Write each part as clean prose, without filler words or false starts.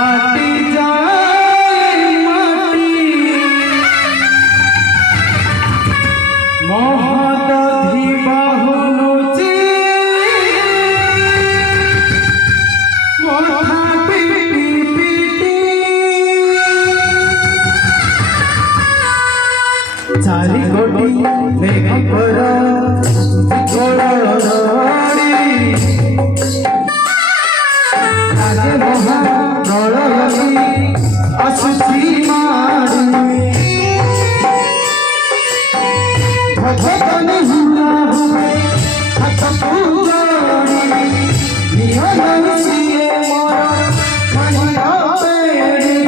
ফাটি যায় মাটি মহদধি বাহনুচি মথা পিটি পিটি চারি কোটি মেঘ পর গোড়ি আগে মহা প্রলয় আসুচি মাড়ি ভগবান হুলা হুবে হাত পুজোড়ি নিহন সিয়ে মোর মহিলা পেড়ি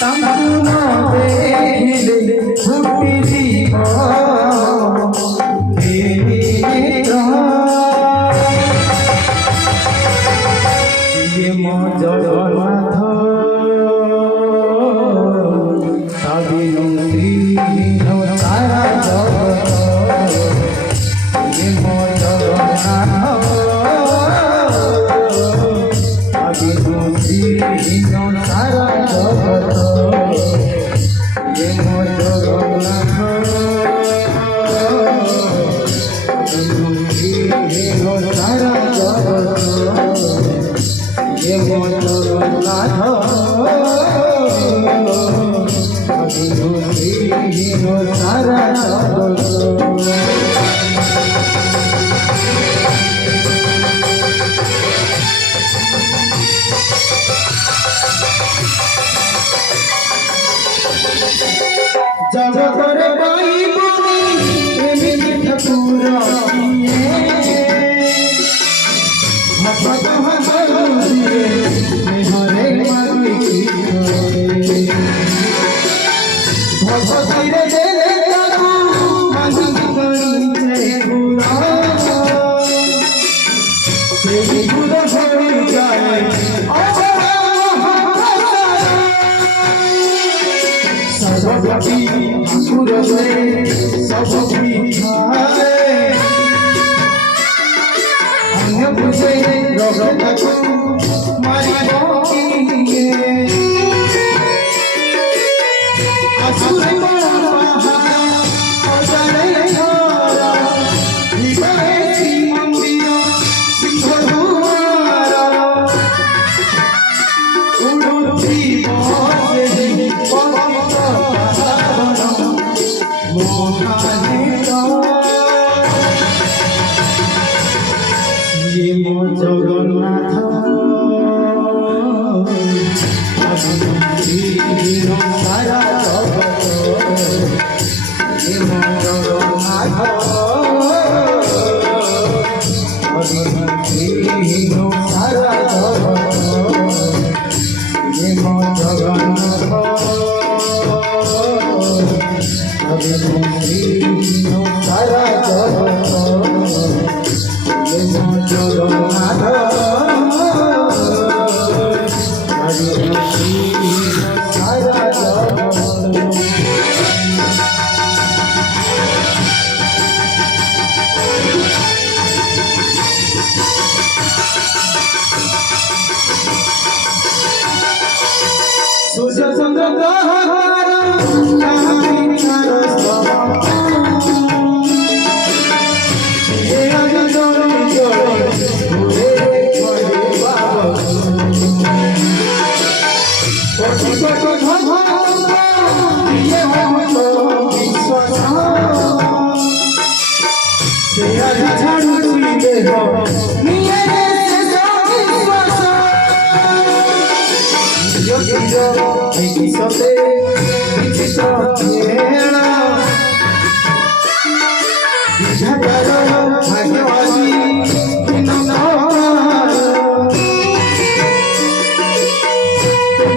তম্বুন দেখিলে ফুটি দিব জগন্নাথ অভিনেত্রী সারা জগত জগন্নাথ অভিনেত্রী সারা জগত জগন্নাথ সারা জগত জগন্নাথ সারা জগত জগতরে পাইবনি এমিতি ঠাকুর ভগত হরে হরে মাগি ভগতরে দেলে তাকু মাগি করিছে গুরা সেই গুরা হয়ে যায় সর্বব্যাপী ঠাকুরে সবকি ধারে অন্য বুঝে রঘুনাথ মারিব কিয়ে আসুরে মহারা অজানে ধরা নিবাসী মন্দির সিংহ দুয়ারা উড়ুথি বসে পবিত্র পাবন মোহানিত জগন্নাথ সারা জগত জগন্নাথ সারা জগত জগন্নাথ সারা জগত জগন্নাথ সারা জগত সূর্য চন্দ্র গ্রহর কাহিনী রস্তম এ আজ জড়ি জড়ি ঘুরে ঘুরে বাবা কোটি কোটি ধন দিয়ে হত বিশ্বাস সে আজ ছাড়ুছি দেহ নিয়ে বিশ্বাস সতে বিচিত খেলা বিধাতার ভাগ্যবাদী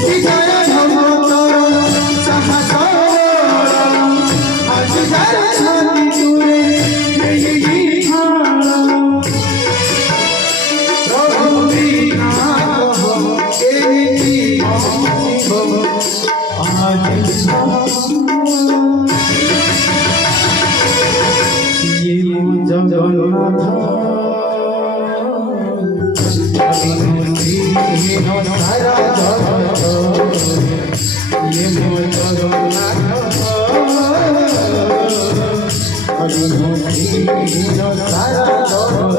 বিজয় ভগতর সাহস আজ যার ছাতি তুলে প্রভু বিনা জগন্নাথ সারা জগৎ ये मोर জগন্নাথ অদিন সারা জগৎ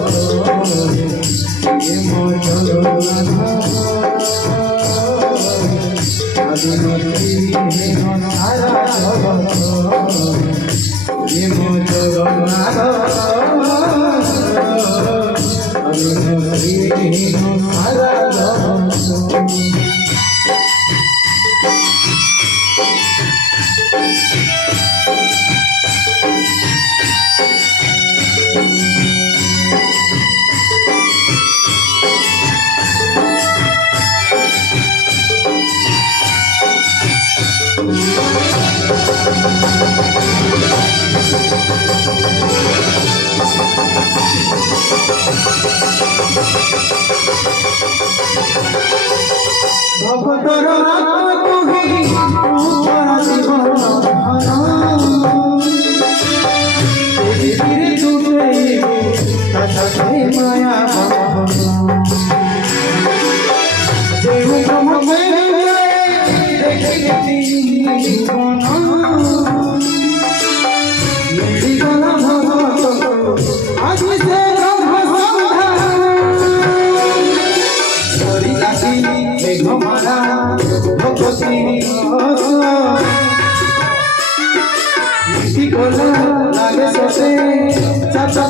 ये मोर জগন্নাথ অদিন সারা জগৎ ये मोर জগন্নাথ সারা জগৎ ভগতর তুহি উপর জীবন ধীরে দুটে তাতে মায়া দেহ ব্রহ্মে দেখে জীবন জীবন ভগত আজ সে ঘুমারা ভক্তি মিষ্টি কোলা লাগে সতে চাচা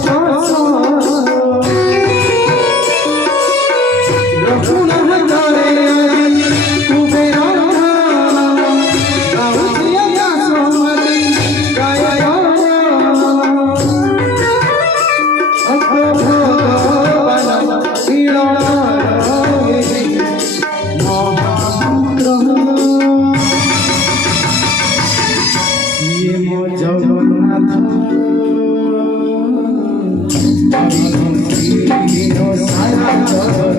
রঘুন ধরে কুবের গাউতিয়া সমাধি গায় ভগবান শির জগন্নাথ সারা জগৎ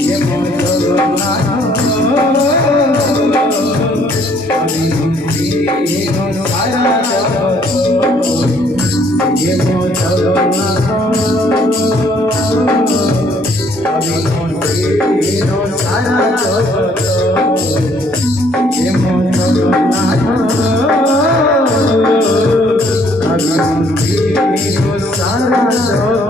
ये मोर জগন্নাথ সারা জগৎ ये मोर জগন্নাথ সারা জগৎ ये मोर জগন্নাথ সারা জগৎ